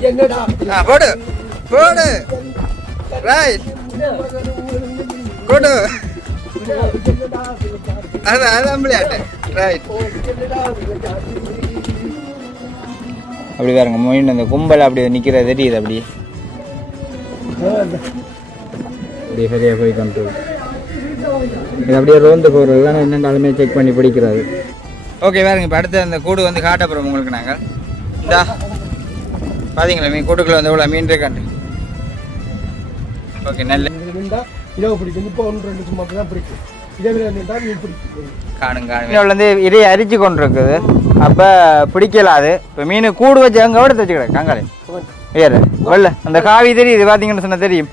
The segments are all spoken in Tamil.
போடு போடு ரைட் கொடு அதான் விளையாட்டு ரைட். அப்படி பாருங்க மொயின் அந்த கும்பல் அப்படி நிற்கிற தெரியுது அப்படியே அப்படியே சரியாக போய் கொண்டு இது அப்படியே ரோந்து போகிறது தான் என்னென்னாலுமே செக் பண்ணி பிடிக்கிறாரு. ஓகே பாருங்க இப்போ அடுத்து அந்த கூடு வந்து காட்ட போகிறோம் உங்களுக்கு. நாங்கள் இந்தா பார்த்தீங்களா மீன் கூட்டுக்குள்ள வந்து எவ்வளோ மீன் இருக்காண்டு. ஓகே நல்ல வந்து இறைய அரிச்சு கொண்டு இருக்குது. அப்போ பிடிக்கலாது. இப்போ மீன் கூடு வச்சு அங்கே எடுத்து வச்சுக்கிறேன் கங்காளி வேறு வெள்ள அந்த காவி தெரியுது பார்த்தீங்கன்னு சொன்னால் தெரியும்.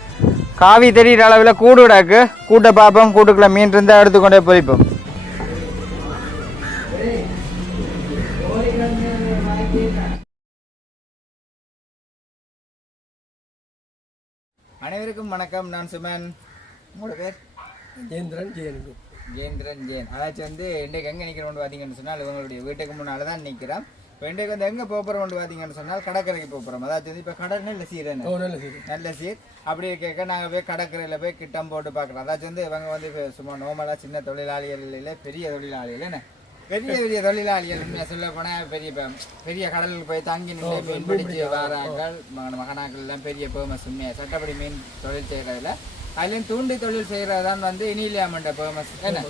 காவி தெரிகிற அளவில் கூடு விடாக்கு கூட்டை பார்ப்போம். கூட்டுக்குள்ள மீன் இருந்தால் எடுத்துக்கொண்டே பொறிப்போம். அனைவருக்கும் வணக்கம். நான் சுமன். உங்களோட பேர்? ஜெயேந்திரன். ஜெயேந்திரன் ஜெயன். அதாச்சும் வந்து இன்றைக்கு எங்கே நிற்கிறோம்னு பார்த்தீங்கன்னு சொன்னால் இவங்களுடைய வீட்டுக்கு முன்னால் தான் நிற்கிறோம். இப்போ இன்றைக்கு வந்து எங்கே போகிறோம்னு பார்த்தீங்கன்னு சொன்னால் கடற்கரைக்கு போகிறோம். அதாச்சும் வந்து இப்போ கடற்கரை நல்ல சீர் நல்ல சீர் அப்படி கேட்க நாங்கள் போய் கடற்கரையில் போய் கிட்டம் போட்டு பார்க்குறோம். அதாச்சும் வந்து இவங்க வந்து சும்மா நோமலாக சின்ன தொழிலாளிகள் இல்லை, பெரிய தொழிலாளிகள் என்ன பெரிய பெரிய தொழிலாளிகள். உண்மையாக சொல்ல போனால் பெரிய கடலுக்கு போய் தங்கி நின்று மீன் பிடிச்சி வராங்கள் மகனாக்கள் எல்லாம் பெரிய பேமஸ். உண்மையாக சட்டப்படி மீன் தொழில் செய்கிறதுல அதுலேயும் தூண்டி தொழில் செய்கிறதான் வந்து இனிலியாமண்ட பேமஸ் என்ன.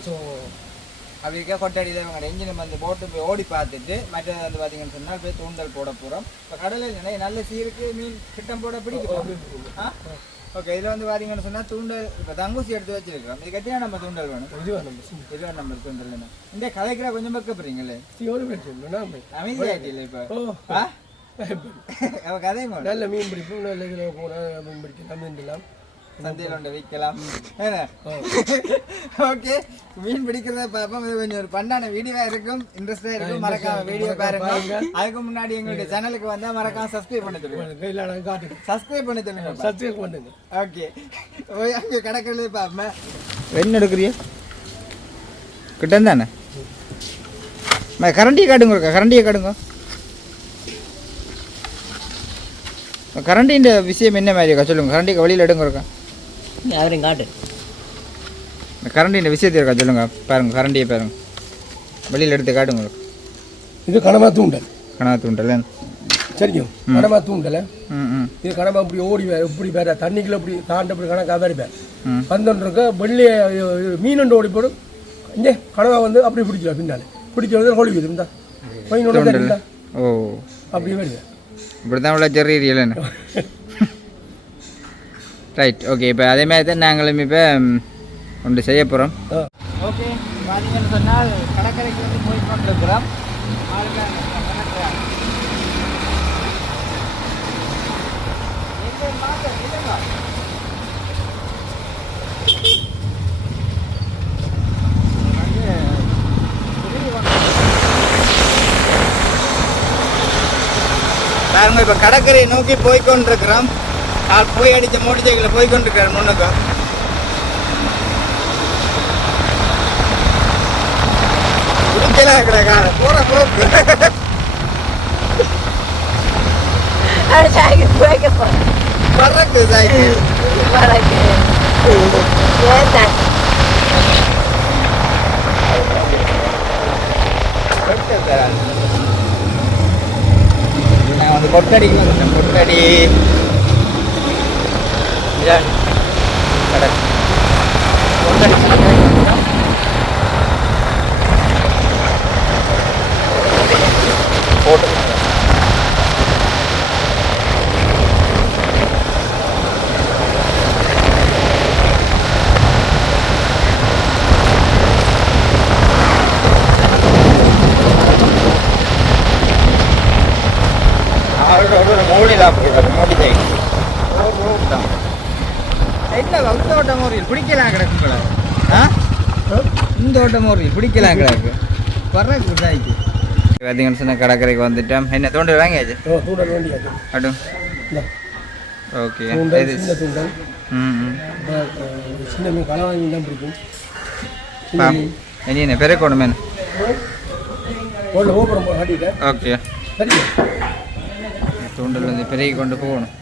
அப்படி இருக்க கொட்டடியில் இவங்க என்ஜின் வந்து போட்டு போய் ஓடி பார்த்துட்டு மற்றது வந்து பார்த்தீங்கன்னு சொன்னால் போய் தூண்டல் போட போகிறோம். இப்போ கடலில் நல்ல சீருக்கு மீன் கிட்டம் போட பிடிக்கும். ஓகே இதில் வந்து பார்த்தீங்கன்னு சொன்னால் தூண்டல் இப்போ தங்கூசி எடுத்து வச்சிருக்கிறோம். இது கட்டியா நம்ம தூண்டல் வேணும். 20 நம்பர் தூண்டல் வேணும். இந்த கதைக்கிற கொஞ்சம் பக்கப்படுறீங்களே அமைதியாட்டி இல்லை இப்போ கதை நல்ல மீன் பிடிப்போம். நல்ல இதில் போனால் மீன் பிடிக்கலாம் மீன்லாம் சந்தையில் ஒன்று விற்கலாம். ஓகே மீன் பிடிக்கிறத பார்ப்போம். இது கொஞ்சம் ஒரு பண்ணான வீடியோவாக இருக்கும், இன்ட்ரெஸ்டாக இருக்கும். மறக்காம வீடியோ பாருங்க. அதுக்கு முன்னாடி எங்களுடைய சேனலுக்கு வந்தால் மறக்காம சப்ஸ்கிரைப் பண்ணி தருங்க. சப்ஸ்கிரைப் பண்ணி தருங்க. சப்ஸ்கிரைப் பண்ணுங்க. ஓகே அங்கே கடற்கரையிலே பார்ப்போம். என்ன எடுக்கிறிய கிட்ட தானே கரண்டியை காட்டுங்க. கரண்டியை காட்டுங்க. கரண்டின்ற விஷயம் என்ன மாதிரி இருக்கா சொல்லுங்க. கரண்டிக்கு வழியில் எடுங்க இருக்கா யாரையும் காட்டு. கரண்டின்ற விஷயத்தை இருக்கா சொல்லுங்க. பாருங்க கரண்டியை பாருங்க வெளியில் எடுத்து காட்டுங்க. இது கனமா தூண்டல். கனமா தூண்டல் சரியும் கனமா தூண்டல. இது கனமா இப்படி ஓடி இப்படி பேர தண்ணிக்குள்ள இப்படி தாண்ட இப்படி கணக்காக வேறு பேர் பந்தொன்று வெள்ளிய மீனண்டு ஓடி போடும். இங்கே கனவா வந்து அப்படி பிடிக்கலாம். பின்னால பிடிச்சி வந்து ஹோலி இருந்தா ஓ அப்படி வருது. இப்படி தான் உள்ள ஜெர்ரியல் ரைட். ஓகே இப்போ அதே மாதிரி தான் நாங்களும் இப்போ ஒன்று செய்ய போகிறோம். ஓகே பார்த்தீங்கன்னு சொன்னால் கடற்கரைக்கு வந்து போய் கொண்டிருக்கிறோம். பாருங்க இப்போ கடற்கரையை நோக்கி போய்கொண்டிருக்கிறோம். போய் அடித்த மோட்டர் சைக்கிளில் போய்கொண்டிருக்கிறோம். முன்னுக்கு குடிக்கலாம் கிடைக்காத போகிற போக்கு பறக்கு சைக்கிள் நான் வந்து கொட்டடிக்கு வந்துட்டேன். கொட்டடி கடை கொட்டடி போட்டு பிடிக்கலாம் கிடக்கு. இந்த ஓட்ட மோரில் பிடிக்கலாம் கிடக்கு. பறக்கு பார்த்தீங்கன்னு சொன்ன கடற்கரைக்கு வந்துட்டோம். என்ன தூண்டல் வாங்கியாச்சு அடும். ஓகே என்ன பெருக்கோணுமே. ஓகே தூண்டல் வந்து பெருகி கொண்டு போகணும்.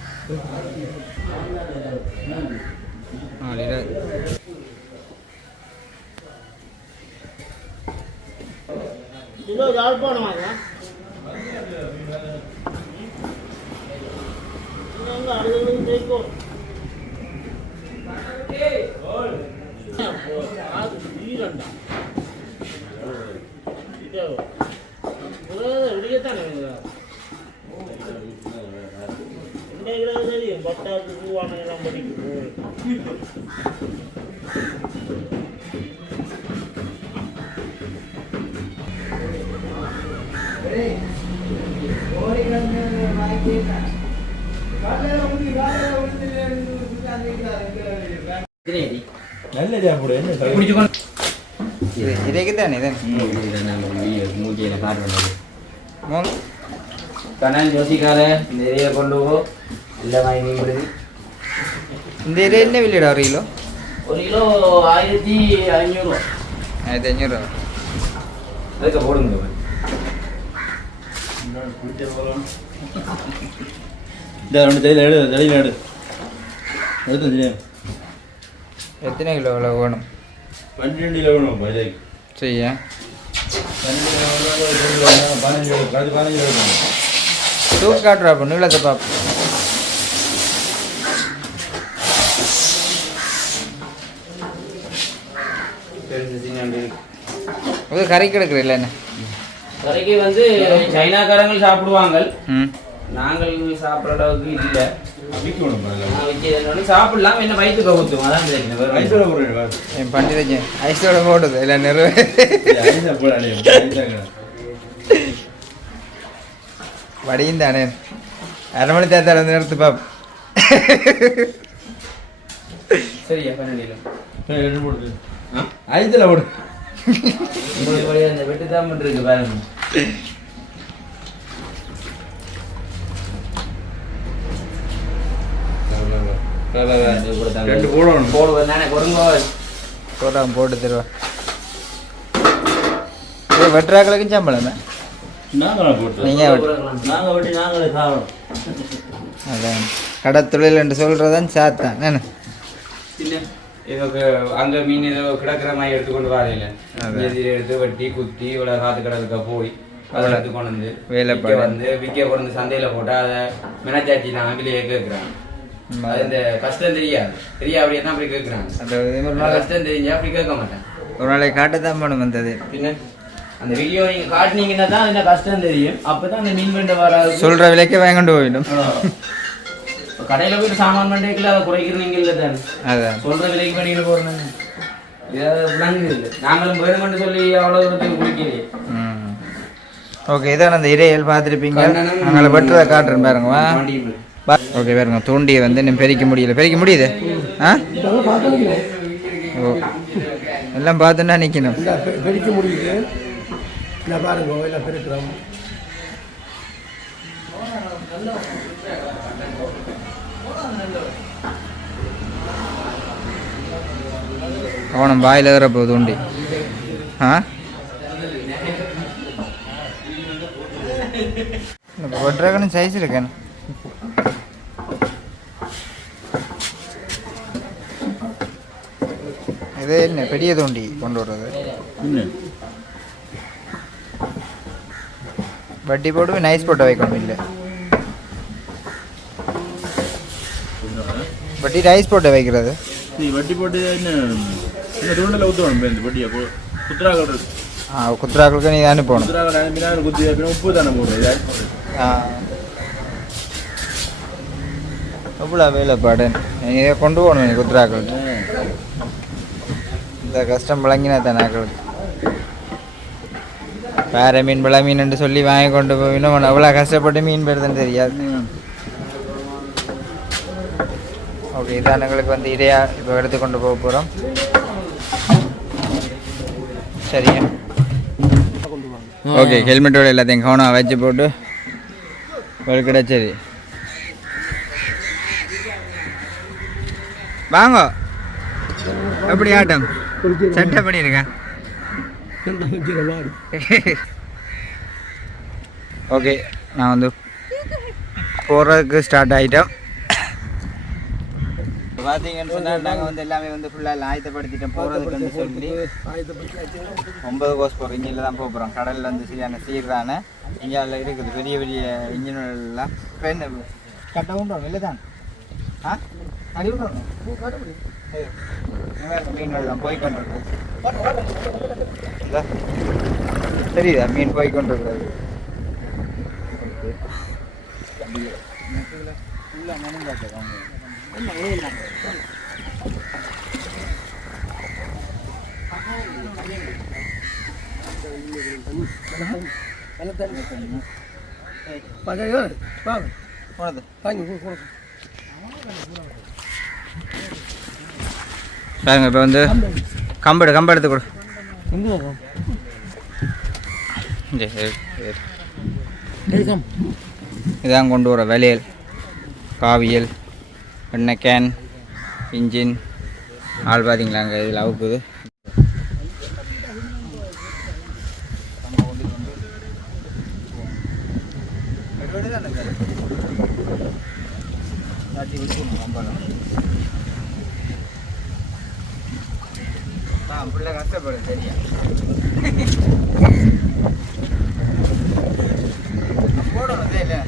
கண்ணன் யோசிக்காத இந்த ஏரியா கொண்டு போ எல்லாம் வாங்கி விடுது. இந்த ஏரியா என்ன விலைடா ஒரு கிலோ? 1 கிலோ 1500. 1500. அதுக்கு போடுங்க. எத்தனை கிலோ வேணும்? 12 கிலோ வேணும். செய்ய 15 கிலோ தூக்கு காட்டுறா பொண்ணு இவ்வளோ பாப்பா. கறிக்கு எடுக்கிற இல்லை என்ன? கறிக்கு வந்து சைனாக்காரங்க சாப்பிடுவாங்க. நாங்கள் சாப்பிட்ற அளவுக்கு இல்லை. சாப்பிடலாம், என்ன வயிற்று கவுத்தும். அதான் என் பண்டிகை ஐஸோட போடுது இல்லை நிறைய வடியும் தானே. 1/2 மணி தேர்தல் வந்து நிறுத்து பாப். சரியா போடுது ஐத்தில் போடு. அந்த வெட்டு தான் இருக்கு பாருங்க. போட்டு தருவேன். வெட்டுறாக்களுக்கும் சம்பளம் அதான் கடை தொழில் என்று சொல்றதான் சாத்தான் என்ன. அங்க மீன் ஏதோ கிடக்கிற மாதிரி எடுத்துக்கொண்டு வரையில எடுத்து வெட்டி குத்தி இவ்வளவு காத்து கிடக்க போய் அதை எடுத்துக்கொண்டு வந்து வேலைப்பட வந்து விற்க கொண்டு வந்து சந்தையில போட்டா அதை மெனச்சாச்சி நான் அங்கிலேயே கேட்குறாங்க. அது இந்த கஷ்டம் தெரியாது அப்படியே தான் அப்படி கேட்குறாங்க. கஷ்டம் தெரிஞ்சா அப்படி கேட்க மாட்டேன். ஒரு நாளைக்கு காட்டத்தான் பண்ணும் வந்தது. பின்ன அந்த வீடியோ நீங்க காட்டினீங்கன்னா தான் என்ன கஷ்டம் தெரியும். அப்பதான் அந்த மீன் வேண்ட வராது. சொல்ற விலைக்கு வாங்கிட்டு போயிடும். கடையில போயிட்டு சாமான் பண்ணிக்கல அதை குறைக்கிறீங்க இல்லை தானே. அதான் சொல்ற விலைக்கு பண்ணிட்டு போறேன். ஏதாவது நாங்களும் வேணுமென்று சொல்லி அவ்வளோ தூரத்துக்கு குடிக்கலையே. ஓகே, இதான் அந்த இறையல் பார்த்துருப்பீங்க. நாங்கள் வெட்டுறதை காட்டுறேன் பாருங்கம்மா. ஓகே பாருங்க, தூண்டியை வந்து இன்னும் பெருக்க முடியுது. ஓ எல்லாம் பார்த்துன்னா நிற்கணும். பெருக்க முடியுது பாருங்க, எல்லாம் பெருக்கிறோம். அவனும் வாயில் ஏற போகுது உண்டி. வெட்டுறக்கணும் சைஸ் இருக்கேன். இது என்ன பெரிய தூண்டி கொண்டு வர்றது? வட்டி போட்டு நைஸ் போட்டு வைக்கணும். இல்லை வட்டி ரைஸ் போட்டு வைக்கிறது. வட்டி போட்டு தூண்டில் ஊற்றணும். வட்டியை குத்துறாக்கள் குத்துறாக்களுக்கு நீ தானே போகணும். குத்தி உப்பு தானே போடுறது. எவ்வளோ வேலைப்பாடு இதை கொண்டு போகணும். நீ குத்துறாக்கள் இந்த கஷ்டம் விளங்கினா தானே ஆக்களுக்கு. வேற மீன் விளை மீன் சொல்லி வாங்கி கொண்டு போயிடும். அவ்வளோ கஷ்டப்பட்டு மீன் பெறுதுன்னு தெரியாது. ஓகே, இதான் எங்களுக்கு வந்து இதையா இப்போ எடுத்து கொண்டு போக போகிறோம். சரியா? ஓகே, ஹெல்மெட்டோட எல்லாத்தையும் கவனம் வச்சு போட்டு வெளுக்கடா. சரி வாங்க. எப்படி ஆட்டம் சட்டை பண்ணியிருக்கேன். ஓகே, நான் வந்து போகிறதுக்கு ஸ்டார்ட் ஆகிட்டோம். பார்த்தீங்கன்னு சொன்னால் நாங்கள் வந்து எல்லாமே வந்து ஃபுல்லாக ஆயத்தப்படுத்திட்டோம் போகிறதுக்குன்னு சொல்லி 9 கோர்ஸ் போகிறோம். இங்கே தான் போகிறோம். கடலில் வந்து சரியான சீர்தானே இங்கே இருக்குது பெரிய பெரிய இன்ஜின்லாம். இப்போ என்ன கட்ட உண்டோம் இல்லை தான் அடி விடணும் மீன் வெள்ளம் போய்கொண்டிருக்கு. தெரியுதா மீன் போய்கொண்டிருக்கிறது. ஃபுல்லாக நினைஞ்சாச்சு பாருங்க. இப்போ வந்து கம்பு எடுத்து கொடு. இதான் கொண்டு வர வளையல், காவியல், எண்ணெய் கேன், இன்ஜின் ஆள் பார்த்தீங்களாங்க. இதில் அவுக்குது. பிள்ளை கஷ்டப்படும் சரியா. போடணும் இல்லை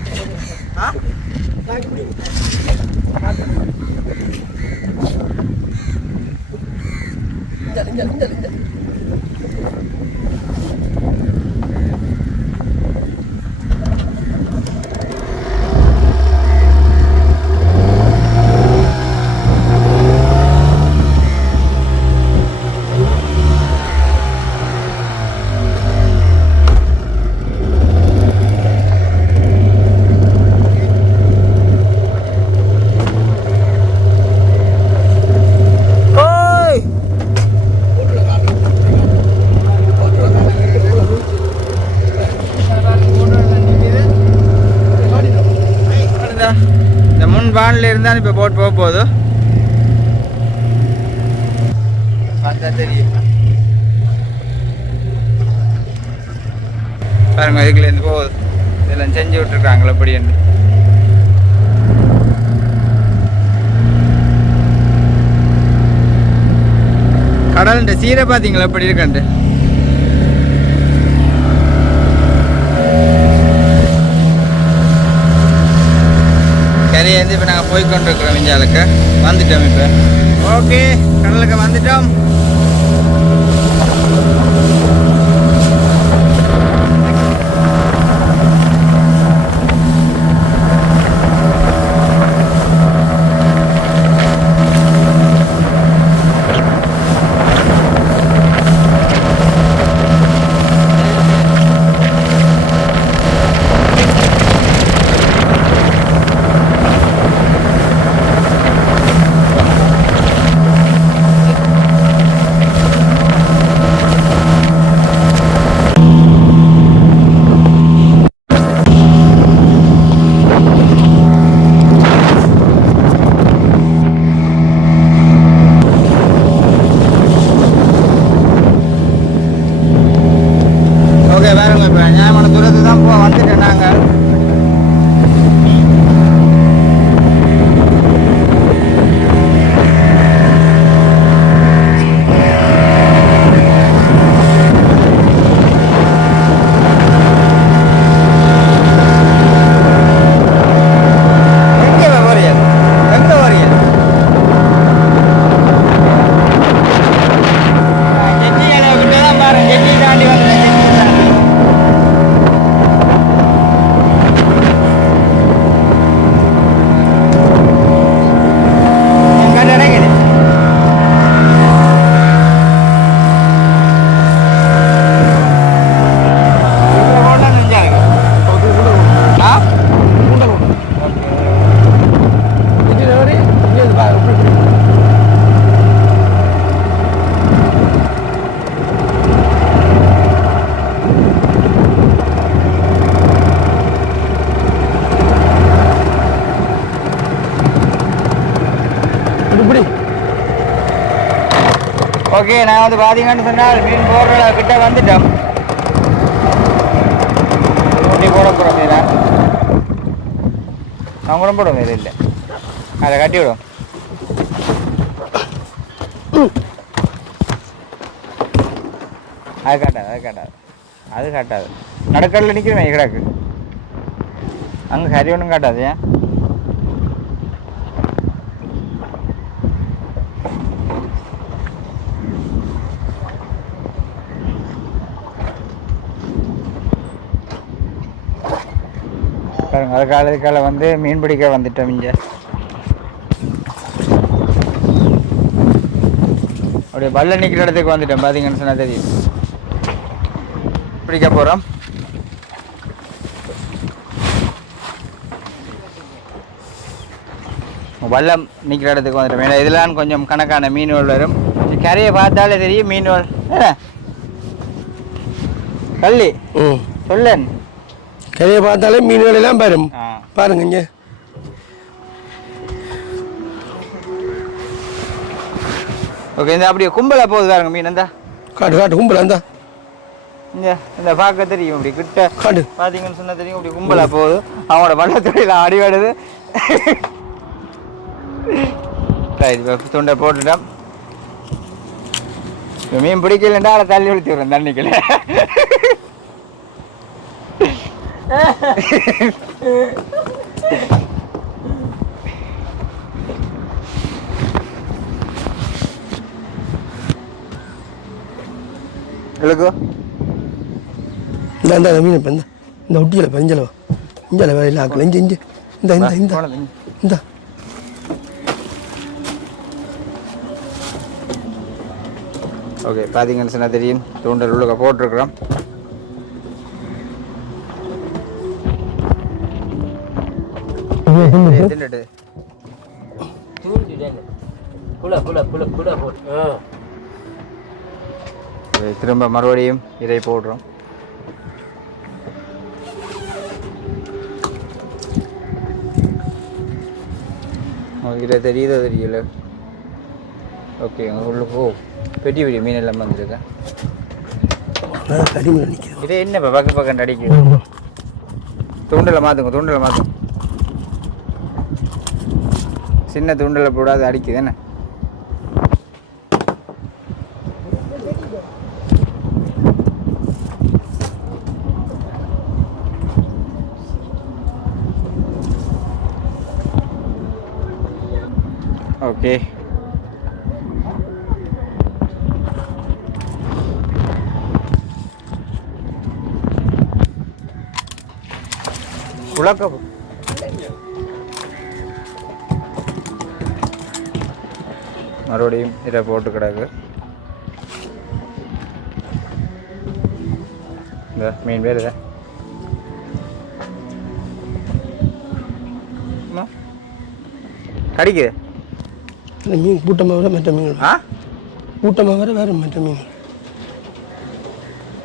வானில் இருந்தால் இப்போ போட் போக போகுது. பார்த்தா தெரியும் பாருங்க. இதுக்குலேருந்து போகுது. இதெல்லாம் செஞ்சு விட்டுருக்காங்களா எப்படி என்று. கடல்ன்ற சீரை பார்த்தீங்களா எப்படி இருக்கண்டு. கரையேந்து இப்போ நாங்கள் போய்கொண்டிருக்கிறோம். இந்தியாவுக்கு வந்துட்டோம். இப்போ ஓகே கடலுக்கு வந்துட்டோம். ஓகே நான் வந்து பார்த்தீங்கன்னு சொன்னால் மீன் போடுற கிட்ட வந்துட்டோம். ஊட்டி போட போகிறோம் மீனா அவங்க கூட போடுவோம், இது இல்லை அதை கட்டி விடும். அது காட்டாது நடுக்கடலில் நிற்கிறேன் கிடக்கு, அங்கே கறி ஒன்றும் காட்டாது. ஏன் பாருங்க, அதுக்கால வந்து மீன் பிடிக்க வந்துட்டோம். இங்கே அப்படியே பல்ல நிற்கிற இடத்துக்கு வந்துட்டோம். பார்த்தீங்கன்னு சொன்னால் தெரியும், பிடிக்க போகிறோம். வல்லம் நிற்கிற இடத்துக்கு வந்துட்டோம். ஏன்னா இதெல்லாம் கொஞ்சம் கணக்கான மீன்கள் வரும். கரையை பார்த்தாலே தெரியும் மீன்கள். கள்ளி சொல்லேன், கரையை பார்த்தாலே மீன்கள் எல்லாம் வரும். பாருங்க இங்கே ஓகே. இந்த அப்படியே கும்பலா போகுது பாருங்க மீன். இந்த காட்டு கும்பலா இருந்தா இந்த பார்க்க தெரியும், இப்படி கிட்ட காடு பார்த்தீங்கன்னு சொன்னா தெரியும், இப்படி கும்பலா போகுது. அவனோட வள்ளத்துறையில் அடிவாடுது. துண்டை போட்டுட்டோம். மீன் பிடிக்கலண்டா அதை தள்ளி விழுத்தி விடுறேன் தண்ணிக்கல. இழுக்கோ இந்த மீன் இப்போ இந்த ஒட்டியில் பெஞ்சலவா இஞ்சல வேலை ஆக்கல இஞ்சி இஞ்சி இந்த இந்த இந்த இந்த ஓகே. பார்த்தீங்கன்னு சொன்னால் தெரியும், தூண்டல் உள்ளுக்க போட்டிருக்கிறோம். திரும்ப மறுபடியும் இதை போடுறோம். இதில் தெரியுதோ தெரியல. ஓகே, உள்ளுக்கு பெரிய பெரிய மீன் எல்லாம் வந்துருக்கேன். இது என்ன இப்போ பக்கம் அடிக்குது? தூண்டலை மாற்றுங்க. சின்ன தூண்டலை போடாது அடிக்குது என்ன? ஓகே. உலக்க மறுபடியும் இதை போட்டு கிடக்கு. இந்த மீன் பேர் இதை கடிக்குது. மீன் கூட்டமாக வர மற்ற மீன் கூட்டமாக வர வேறு மற்ற மீன்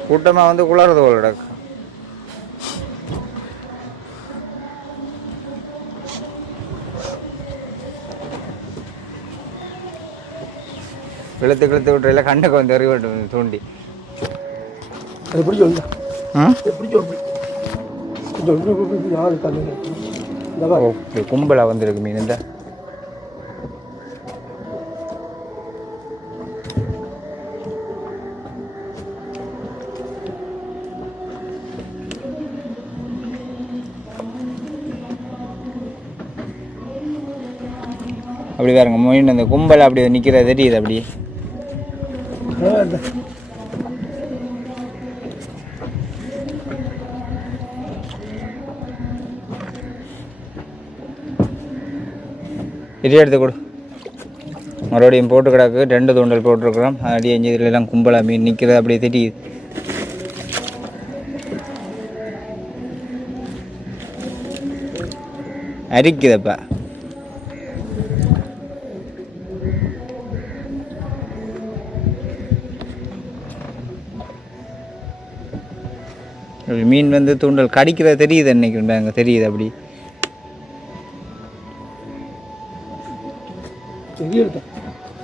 கூட்டமாக வந்து குளறது போல கிடக்கு. இழுத்து விட்டுறல கண்ணுக்கு வந்து எறிவிட்டு தூண்டி அது பிடிச்சோம். கும்பலா வந்துருக்கு மீன். இந்த அப்படி பாருங்க மீன் அந்த கும்பல் அப்படி நிற்கிறது தெரியுது. அப்படியே இது எடுத்து கொடு. மறுபடியும் போட்டு கிடக்கு. 2 தூண்டல் போட்டிருக்கிறோம். அப்படியே இதில் எல்லாம் கும்பலாக மீன் நிற்கிறது அப்படியே தெரியுது. அரிக்குதப்பா. மீன் வந்து தூண்டல் கடிக்கிறது தெரியுது. அன்னைக்கு அங்கே தெரியுது. அப்படி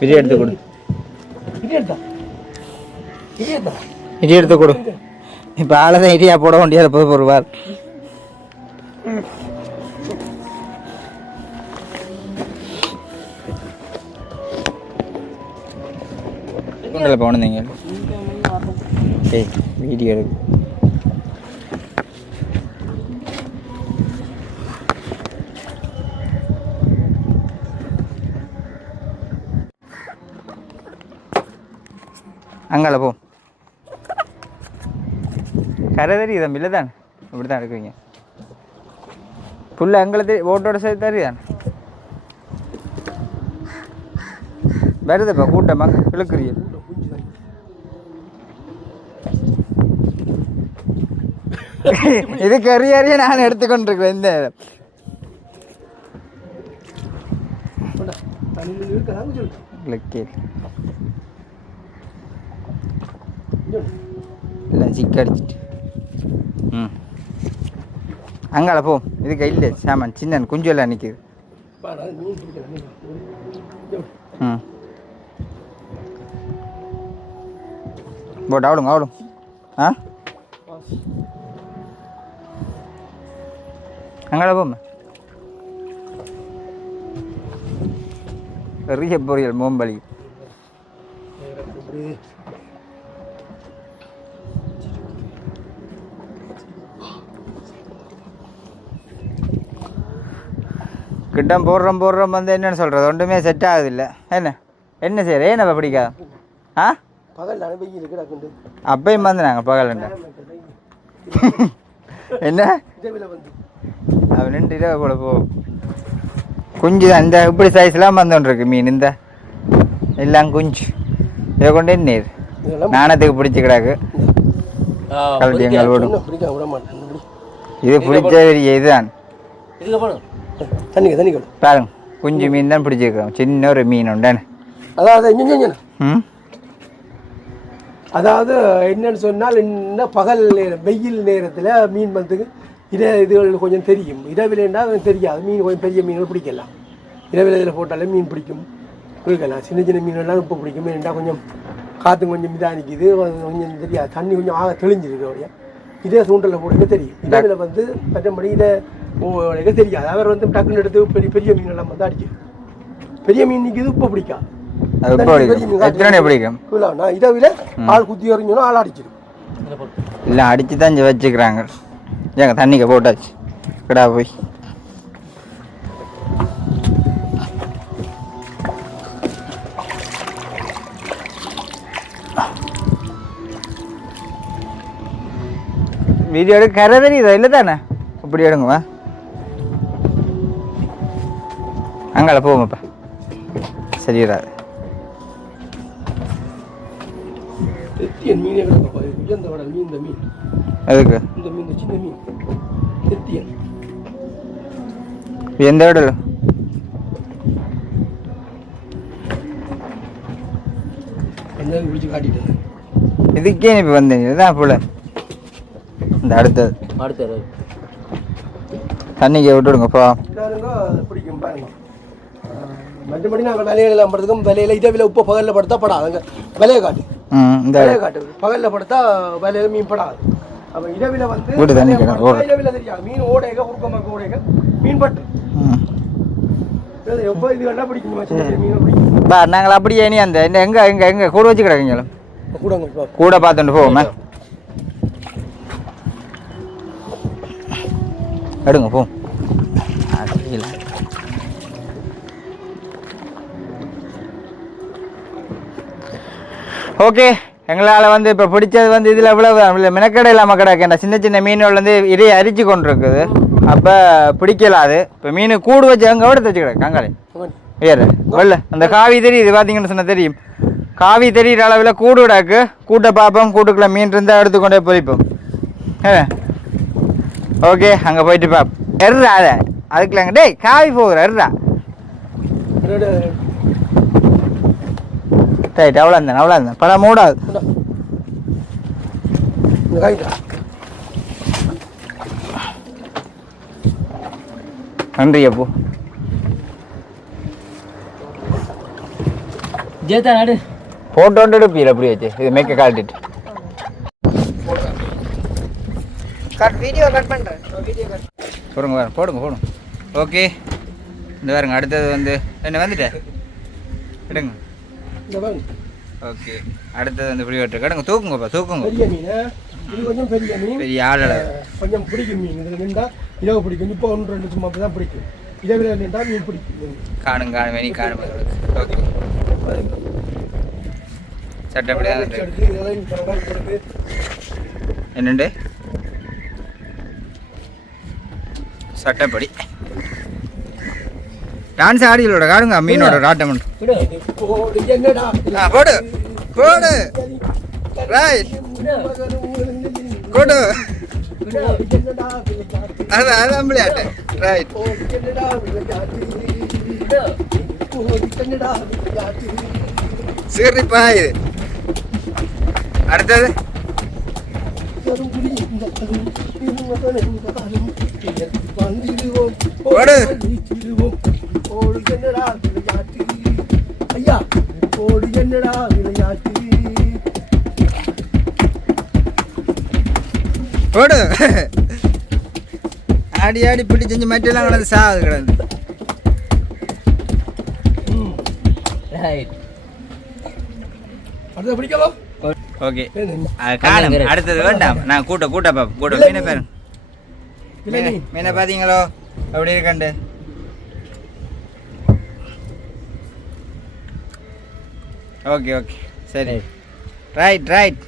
இடி எடுத்து கொடு. இடி எடுத்து கொடு. இப்போ ஆளை தான் இடியா போட வேண்டியது போய் போடுவார். தூண்டில் போனீங்க ஏய் வீடியோ எடுக்கு அங்கால போ கரை தெரியுதா இல்லை தானே இப்படி தான் எடுக்குவீங்க புல்ல அங்கே ஓட்டோட சேர்த்து தெரியுதானே வருதுப்பா கூட்டமாக இழுக்குறீங்க இது கறியாரியே நான் எடுத்துக்கொண்டிருக்கிறேன் இந்த இல்லை சிக்கடிச்சிட்டு அங்கால போ இதுக்கு இல்லை சாமான் சின்ன குஞ்சு எல்லாம் நிற்கிது போட்டு அவளுங்க அவளும் ஆ அங்கால போம்மா பெரிய பொரியல் மோம்பளி கிட்டம் போடுறோம் வந்து என்னன்னு சொல்கிறது ஒன்றுமே செட் ஆகுதில்லை என்ன செய்யற ஏன்னப்பா பிடிக்காது ஆ அப்பையும் வந்து நாங்கள் பகலண்டா என்ன அவன் நின்று இரவு கூட போ குஞ்சு தான் இந்த இப்படி சைஸ்லாம் வந்துருக்கு மீன் இந்த எல்லாம் குஞ்சு இதை கொண்டு என்ன நாணத்துக்கு பிடிச்சி கிடாக்கு இது பிடிச்ச இதுதான் பாருங்க குஞ்சு மீன் தான் பிடிச்சிருக்கிறோம் சின்ன ஒரு மீன் உண்டானே அதாவது என்னன்னு சொன்னால் என்ன பகல் நேரம் வெயில் நேரத்தில் மீன் வந்து இதுகள் கொஞ்சம் தெரியும் இரவிலேண்டா தெரியாது மீன் கொஞ்சம் பெரிய மீன்கள் பிடிக்கலாம் இரவில் இதில் போட்டாலே மீன் பிடிக்கும் பிடிக்கலாம் சின்ன மீன்கள்லாம் இப்போ பிடிக்கும் ஏன்டா கொஞ்சம் காற்று கொஞ்சம் இதாக நிற்கிது கொஞ்சம் தெரியாது தண்ணி கொஞ்சம் ஆக தெளிஞ்சிருக்கு இதே சூண்டலில் போட்டு தெரியும் இரவில் வந்து மற்றபடி இதை தெரியாது அவர் வந்து டக்குன்னு எடுத்து பெரிய பெரிய மீனெல்லாம் வந்து அடிச்சு பெரிய மீன் நிற்கிது இப்போ பிடிக்காது நான் இரவில் ஆள் குத்தி வரைஞ்சோன்னா ஆள் அடிச்சிடும் இல்லை அடித்து தான் வச்சுக்கிறாங்க ஏங்க தண்ணிக்கு போட்டாச்சு கடா போய் வீடியோ எடுக்க கரை தெரியுதா இல்லை தானே இப்படி எடுங்கம்மா அங்கால போவோம்ப்பா சரிடாது அதுக்கு எந்த இடத்துல இதுக்கே இப்போ வந்தீங்க இதுதான் போல இந்த அடுத்தது தண்ணிக்கு விட்டுடுங்கப்பா பிடிக்கும் பாருங்க மற்றபடி நாங்கள் விலையில நம்புறதுக்கும் விலையில இதை விலை உப்பு பகலில் படுத்தா படாதுங்க விலையை காட்டு விலையை காட்டு பகலில் படுத்தா விலையில மீன் படாது அப்போ இரவில வந்து இரவில தெரியாது மீன் ஓடைக உருக்கமாக ஓடைக மீன் பட்டு எப்போ இது என்ன பிடிக்கும் மீன் பிடிக்கும் நாங்கள் அப்படியே இனி அந்த எங்க கூட வச்சு கிடக்குங்களா கூட பார்த்துட்டு போவோமே எடுங்க போ ஓகே எங்களால் வந்து இப்போ பிடிச்சது வந்து இதில் இவ்வளோ மெனக்கடை இல்லாமல் கிடக்கு சின்ன சின்ன மீன்கள் வந்து இதையை அரிச்சு கொண்டு இருக்குது அப்போ பிடிக்கலாது இப்போ மீன் கூடு வச்சு அங்கே எடுத்து வச்சு கிடக்கு அங்காலே வேறு வெள்ள அந்த காவி தெரியுது பார்த்தீங்கன்னு சொன்னால் தெரியும் காவி தெரிகிற அளவில் கூடு கிடக்கு கூட்டை பார்ப்போம் கூட்டுக்குள்ள மீன் இருந்தால் எடுத்துக்கொண்டே பொறிப்போம் ஓகே அங்கே போயிட்டு பாப் எர்றா அதை அதுக்குலாங்க டேய் காவி போகிற எர்றா ரைட் அவ்வளோந்தான் படம் மூடாது நன்றி அப்போ போட்டோ எடுப்பீர் அப்படி வச்சு இது மேக்க காட்டிட்டு வீடியோ கட் பண்ணுறேன் போடுங்க ஓகே இந்த பாருங்க அடுத்தது வந்து என்ன வந்துட்டேன் எடுங்க ஓகே அடுத்தது அந்த புளி வெட்டு கடங்க தூக்குங்கப்பா தூக்குங்க பெரிய மீன் இது கொஞ்சம் பெரிய மீன் பெரிய ஆளல கொஞ்சம் பிடிக்கும் மீன் இதில் நின்றா இரவு பிடிக்கும் இப்போ 1-2 சும்மா தான் பிடிக்கும் இதை விட நின்றா மீன் பிடிக்கும் காணும் வேணி காணும் ஓகே சட்டப்படி என்னண்டு சட்டப்படி டான்ஸ் ஆடிகளோட காடுங்க மீனோட ராட்டம் போடு போடு ரைட் கொடு அதான் விளையாட்டு ரைட் சரிப்பா இது அடுத்தது போடு ஐயா ஓடு என்னடா விளையாட்டு போடு ஆடி ஆடி பிடி செஞ்சு மற்றெல்லாம் கிடந்து சாகுது கிடந்து அடுத்த பிடிக்கவா ஓகே காலம் அடுத்தது வேண்டாம் நான் கூட்டப்பா கூட்ட மீனை பேரு மீனை பார்த்தீங்களோ அப்படி இருக்கண்டு ஓகே ஓகே சரி ரைட்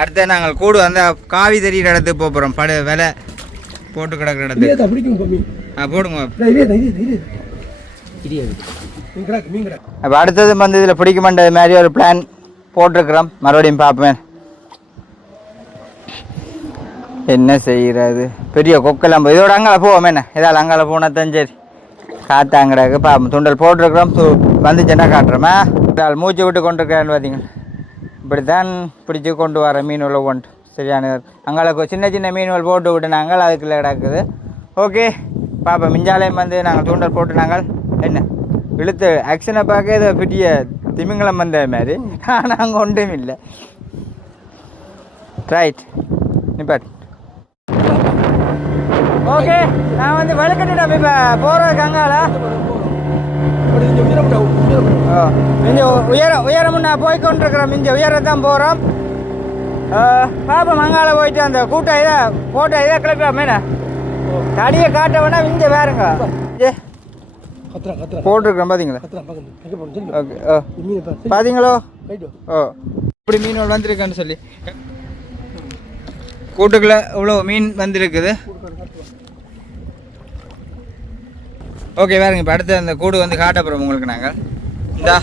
அடுத்த நாங்கள் கூடு அந்த காவி தெரியிற இடத்துக்கு போகிறோம் விலை போட்டு கிடக்குற இடத்துக்கு பிடிக்கும் போடுங்க மீன் அப்போ அடுத்தது வந்து இதில் பிடிக்க மாட்டது மாதிரி ஒரு பிளான் போட்டிருக்கிறோம் மறுபடியும் பார்ப்பேன் என்ன செய்கிறது பெரிய கொக்கெல்லாம் இதோட அங்கால போவோம் என்ன ஏதாவது அங்கால போனால் தான் சரி காத்தாங்கடாக்கு பார்ப்போம் துண்டல் போட்டிருக்கிறோம் வந்துச்சுன்னா காட்டுறோமா மூச்சு விட்டு கொண்டிருக்கிறேன்னு பார்த்தீங்க இப்படித்தான் பிடிச்சி கொண்டு வர மீன்களை கொண்டு சரியான அங்கால சின்ன மீன்கள் போட்டு விட்டு நாங்கள் அதுக்குள்ளே கிடக்குது ஓகே பார்ப்போம் மிஞ்சாலயம் வந்து நாங்கள் தூண்டல் போட்டு நாங்கள் என்ன இழுத்து ஆக்ஷனை பார்க்க இதை பெரிய திமிங்கலம் வந்த மாதிரி ஆனால் அங்கே ஒன்றும் இல்லை ரைட் நிப்பாட் ஓகே நான் வந்து வழுக்கட்டிட்டேன் இப்போ போகிறதுக்கு அங்கால உயரம் நான் போய்கொண்டிருக்கிறோம் இங்கே உயரத்தான் போகிறோம் பாப்போம் அங்கால போயிட்டு அந்த கூட்டம் இதை போட்டோ இதை கிளப்பி மீன தடியை காட்ட வேணா இங்கே வேறுங்க போட்டிருக்கிறோம் பார்த்தீங்களா ஓகே பார்த்தீங்களோ ஓ இப்படி மீன் வந்திருக்கான்னு சொல்லி கூட்டுக்குள்ள இவ்வளோ மீன் வந்திருக்குது ஓகே வேறுங்க இப்போ அடுத்து அந்த கூடு வந்து காட்ட போகிறோம் உங்களுக்கு நாங்கள் இந்தா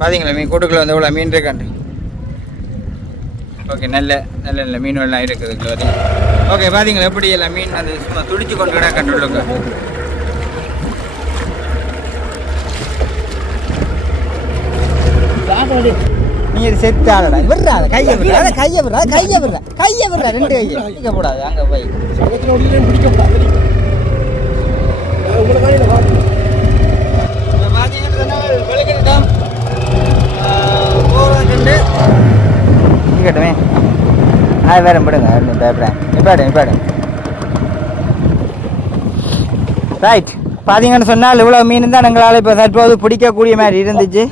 பார்த்தீங்களா மீன் கூட்டுக்குள்ள வந்து இவ்வளோ மீன் இருக்காண்டு ஓகே நல்ல மீன் எல்லாம் இருக்குது ஓகே பார்த்தீங்களா எப்படி எல்லாம் மீன் வந்து சும்மா துடிச்சு கொண்டு கிடக்கண்டுள்ளுக்கு நீ இது செத்து ஆளடா விடுறாத கையை விடுறா ரெண்டு கையை பிடிக்க கூடாது அங்கே போய் கேட்டுமே அது வேற விடுங்க பயப்படேன் ரைட் பார்த்தீங்கன்னு சொன்னால் இவ்வளோ மீன் தான் எங்களால் இப்போ தற்போது பிடிக்கக்கூடிய மாதிரி இருந்துச்சு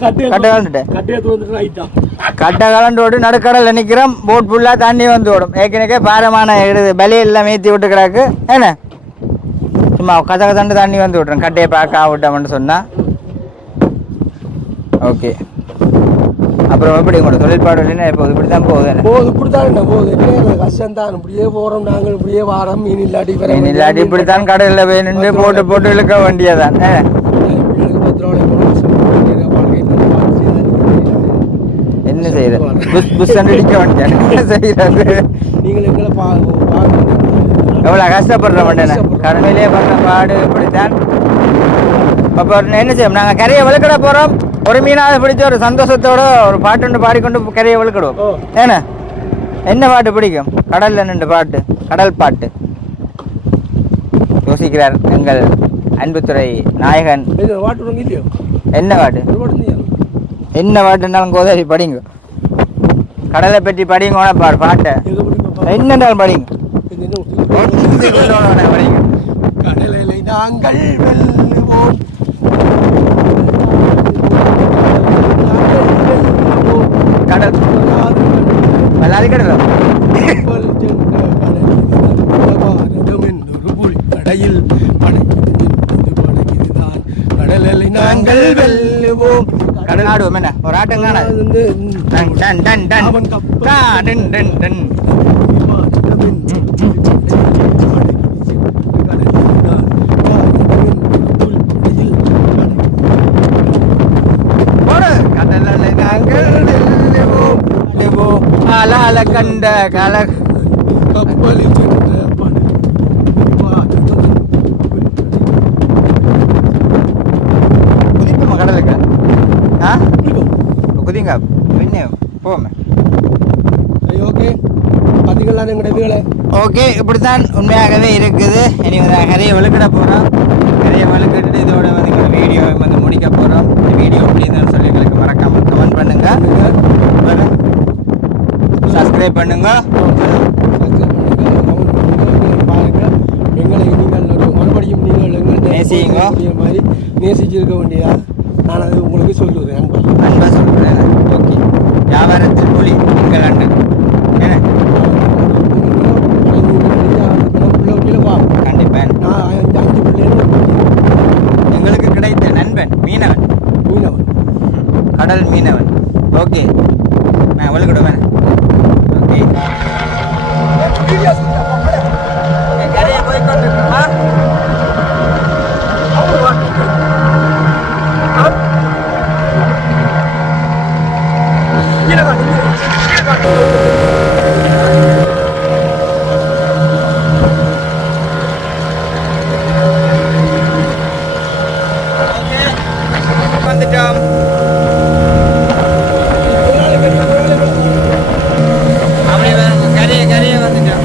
கட்டை கலண்டோடு நடுக்கடல் நிற்கிறோம் போட் ஃபுல்லாக தண்ணி வந்து ஓடும் ஏற்கனவே பாரமான பலியெல்லாம் ஏற்றி விட்டு கிடக்கு என்ன சும்மா கதண்டு தண்ணி வந்து விட்றோம் கட்டையை பார்க்க விட்டோம்னு சொன்னால் ஓகே அப்புறம் எப்படி உங்களோட தொழிற்பாடு இல்லைன்னா இப்போ இப்படி தான் போகுது கஷ்டம் தான் இப்படியே போகிறோம் நாங்கள் இப்படியே வாரம் மீன் இல்லாட்டி இப்படித்தான் கடையில் போய் நின்று போட்டு இழுக்க வேண்டியதான் என்ன செய்யறது புஷ் அடிக்க வேண்டிய என்ன செய்யறது நீங்கள் எங்களை எவ்வளோ கஷ்டப்படுற மாட்டேன் கடமையிலேயே பண்ண பாடு இப்படித்தான் அப்போ என்ன செய்யும் நாங்கள் கரையை வழுக்கிட போகிறோம் ஒரு மீனாவது பிடிச்ச ஒரு சந்தோஷத்தோட ஒரு பாட்டு ஒன்று பாடிக்கொண்டு கரையை வழுக்கிடுவோம் ஏன்னா என்ன பாட்டு பிடிக்கும் கடலில் நின்று பாட்டு கடல் பாட்டு யோசிக்கிறார் எங்கள் அன்புத்துறை நாயகன் என்ன பாட்டு என்ன பாட்டுனாலும் கோதாரி படிங்க கடலை பற்றி படிங்க பாட்டை என்னென்றாலும் படிங்க கடலில் நாங்கள் வெல்லுவோம் நாங்கள் வெல்லுவோம். கடல் ஆடுவோம் என்ன ஒரு ஆட்டம் காணாது. Done done done done done done done. கடலில் நாங்கள் வெல்லுவோம் வெல்லுவோம். ஆளால கண்ட கல கப்பலில் சென்ற படகு குதிப்போமா கடலுக்கு? ஆ குதிங்க பின்ன போமே. ஓகே பார்த்தீங்களா எங்களோட இதுகளை? ஓகே, இப்படித்தான் உண்மையாகவே இருக்குது. இனி வந்து கரையை வழுக்கிட போகிறோம். கரையை வழுக்கிட்டு இதோட வந்து எங்களோட வீடியோ வந்து முடிக்க போகிறோம். இந்த வீடியோ எப்படி இருந்ததுன்னு சொல்லி எங்களுக்கு மறக்காமல் கமெண்ட் பண்ணுங்க, சப்ஸ்கிரைப் பண்ணுங்க. எங்களை நீங்கள் மறுபடியும் நீங்கள் எங்களை நேசிங்க மாதிரி நேசிச்சிருக்க வேண்டியதா நான் அது உங்களுக்கு சொல்லுறேன். அன்பா சொல்கிறேன். ஓகே, வியாபாரத்தில் கூலி உங்கள் அண்ணன் என்ன கண்டிப்பா. எங்களுக்கு கிடைத்த நண்பன் மீனவன் கடல் மீனவன். ஓகே, நான் வலுக்கிடுவேன். ஓகே, கரையை போய்கொண்டிருக்கோமா? வந்துட்டோம். அப்படியே கரையை வந்துட்டோம்.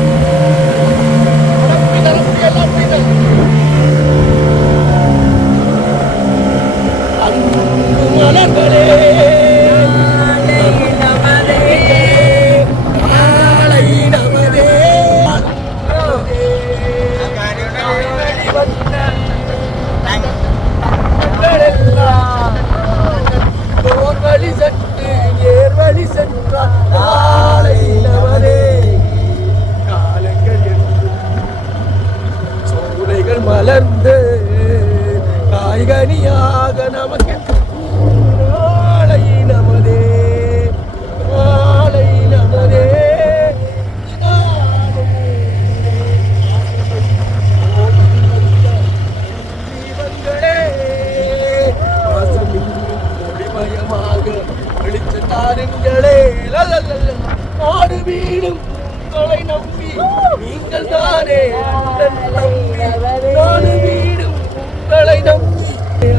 மலர்ந்து காய்கனியாக நமக்கு நாளை நமதே நாளை நமதே. தீபங்களே ஒளிமயமாக வெளிச்ச தாருங்களே. நாடு வீடும் உங்களை நம்பி நீங்கள் தானே அண்ணன் தம்பி. நாடு வீடும் உங்களை நம்பி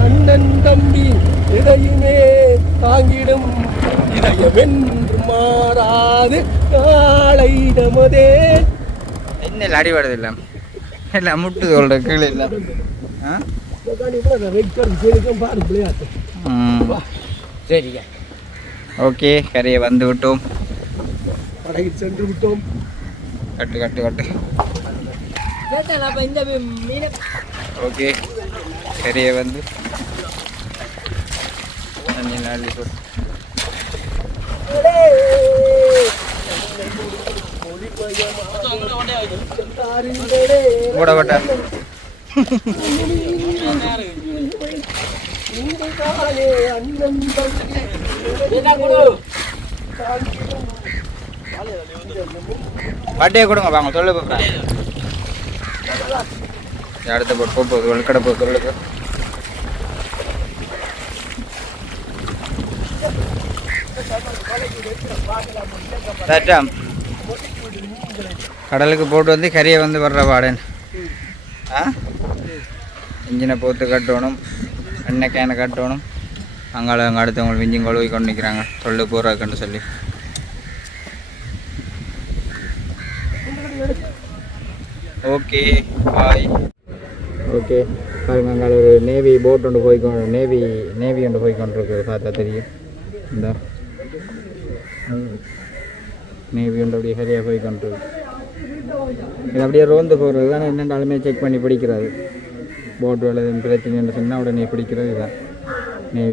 அண்ணன் தம்பி இதையுமே தாங்கிடும் இதயமென்று மாறாது நாளை நமதே. என்ன அடிபடுது இல்லை எல்லாம் முட்டுது உள்ள கீழே இல்லை. சரிங்க, ஓகே, கரையை வந்து விட்டோம். படகில் சென்று விட்டோம். கட்டு கட்டு கட்டு. ஓகே, கரையை வந்து மூடப்பட்ட பாட்டியை கொடுங்க வாங்க சொல்லு போகிறேன். அடுத்த போகுது வெளுக்கடை போகுது சொல்லுக்கு. கடலுக்கு போட்டு வந்து கரையை வந்து வர்ற பாடன். இன்ஜினை போத்து கட்டணும், எண்ணெய் கேனை கட்டணும். அங்கால அங்கே அடுத்தவங்க விஞ்சிங் கழுவி கொண்டு நிற்கிறாங்க சொல்லு போகிறாக்குன்னு சொல்லி. Okay bye. ஓகே பாருங்க, அங்கே ஒரு நேவி போட் ஒன்று போய்க்கொண்டு நேவி ஒன்று போய்கொண்டிருக்கு. பார்த்தா தெரியும், இந்த நேவி ஒன்று அப்படியே சரியாக போய்கொண்டிருக்கு. இது அப்படியே ரோந்து போகிறது தான். என்னென்னாலுமே செக் பண்ணி பிடிக்கிறது. போட் வேலை பிரச்சனைன்னு சொன்னால் உடனே பிடிக்கிறது இதுதான் நேவி.